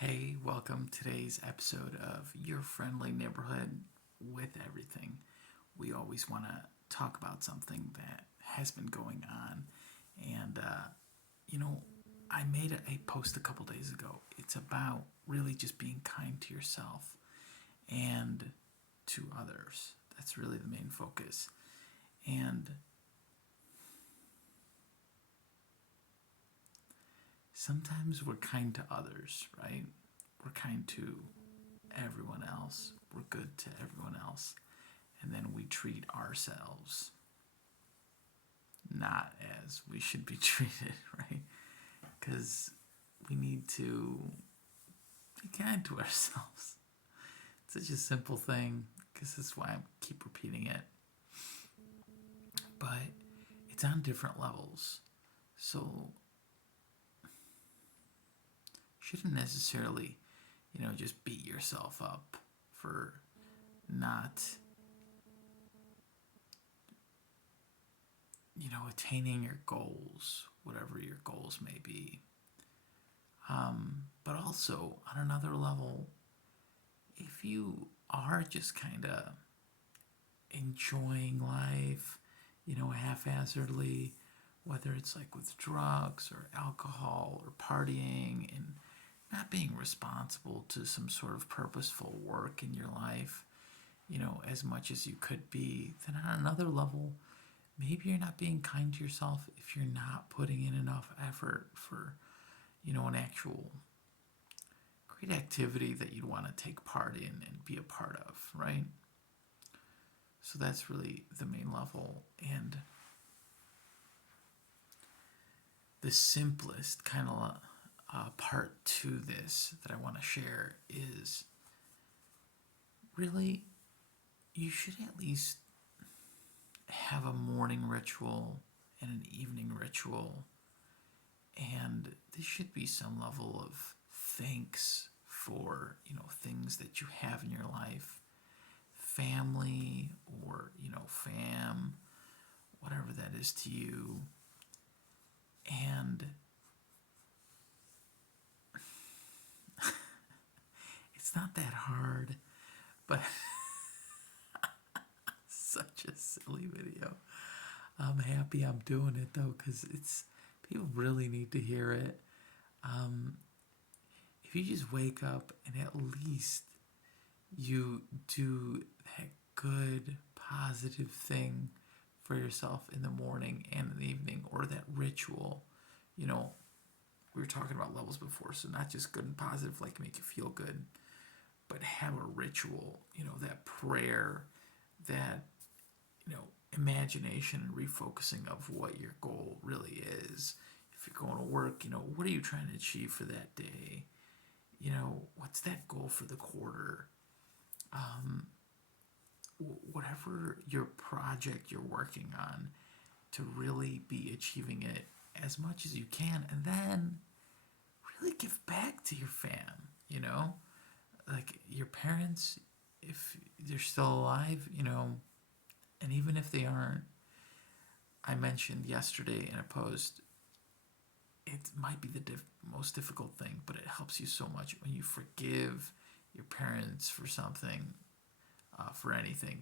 Hey, welcome to today's episode of Your Friendly Neighborhood with Everything. We always want to talk about something that has been going on. And, you know, I made a post a couple days ago. It's about really just being kind to yourself and to others. That's really the main focus. And sometimes we're kind to others, right? We're kind to everyone else. We're good to everyone else. And then we treat ourselves not as we should be treated, right? Because we need to be kind to ourselves. It's such a simple thing, because that's why I keep repeating it. But it's on different levels. So you shouldn't necessarily, just beat yourself up for not, attaining your goals, whatever your goals may be. But also, on another level, if you are just kind of enjoying life, haphazardly, whether it's like with drugs or alcohol or partying and not being responsible to some sort of purposeful work in your life, as much as you could be, then on another level, maybe you're not being kind to yourself if you're not putting in enough effort for, an actual great activity that you'd want to take part in and be a part of, right? So that's really the main level. And the simplest kind of part to this that I want to share is really you should at least have a morning ritual and an evening ritual. And there should be some level of thanks for, things that you have in your life, family or, fam, whatever that is to you. And it's not that hard, but such a silly video. I'm happy I'm doing it though, because it's people really need to hear it. Um, if you just wake up and at least you do that good, positive thing for yourself in the morning and in the evening, or that ritual, you know, we were talking about levels before, so not just good and positive, like make you feel good, but have a ritual, that prayer, that, imagination and refocusing of what your goal really is. If you're going to work, what are you trying to achieve for that day? What's that goal for the quarter? Whatever your project you're working on, to really be achieving it as much as you can, and then really give back to your fam, like your parents, if they're still alive, and even if they aren't. I mentioned yesterday in a post, it might be the most difficult thing, but it helps you so much when you forgive your parents for something, for anything,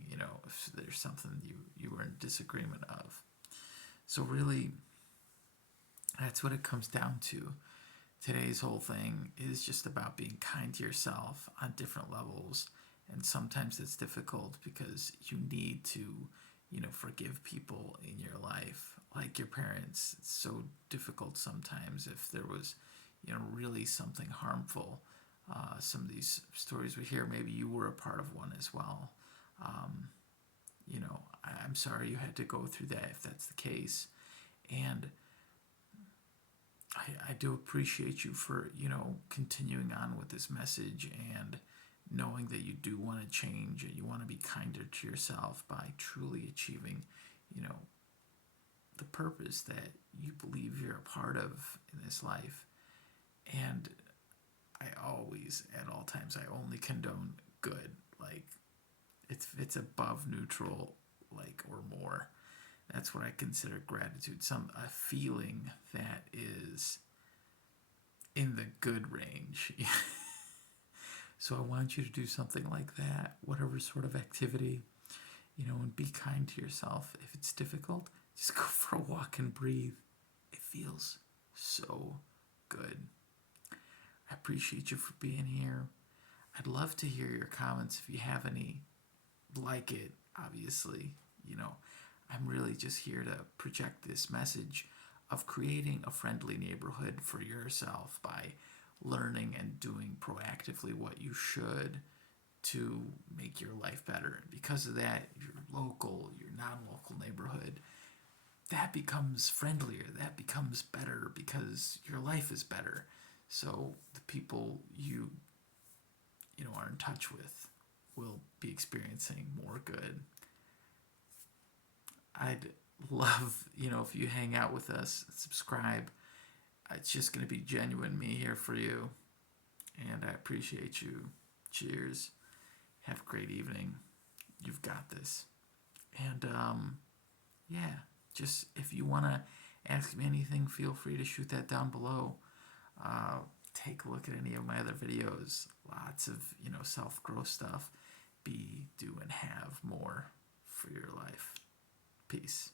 if there's something you were in disagreement of. So really, that's what it comes down to. Today's whole thing is just about being kind to yourself on different levels. And sometimes it's difficult because you need to, forgive people in your life, like your parents. It's so difficult sometimes if there was, really something harmful. Some of these stories we hear, maybe you were a part of one as well. Um, I'm sorry you had to go through that if that's the case. And I do appreciate you for, continuing on with this message and knowing that you do want to change and you want to be kinder to yourself by truly achieving, you know, the purpose that you believe you're a part of in this life. And I always, at all times, I only condone good. Like, if it's above neutral, like, or more, that's what I consider gratitude. A feeling that is in the good range. So I want you to do something like that, whatever sort of activity, and be kind to yourself. If it's difficult, just go for a walk and breathe. It feels so good. I appreciate you for being here. I'd love to hear your comments if you have any. Like it, obviously. I'm really just here to project this message of creating a friendly neighborhood for yourself by learning and doing proactively what you should to make your life better. And because of that, your local, your non-local neighborhood, that becomes friendlier, that becomes better because your life is better. So the people you are in touch with will be experiencing more good. I'd love, if you hang out with us, subscribe. It's just going to be genuine me here for you. And I appreciate you. Cheers. Have a great evening. You've got this. And yeah, just if you want to ask me anything, feel free to shoot that down below. Take a look at any of my other videos. Lots of, self-growth stuff. Be, do, and have more for your life. Peace.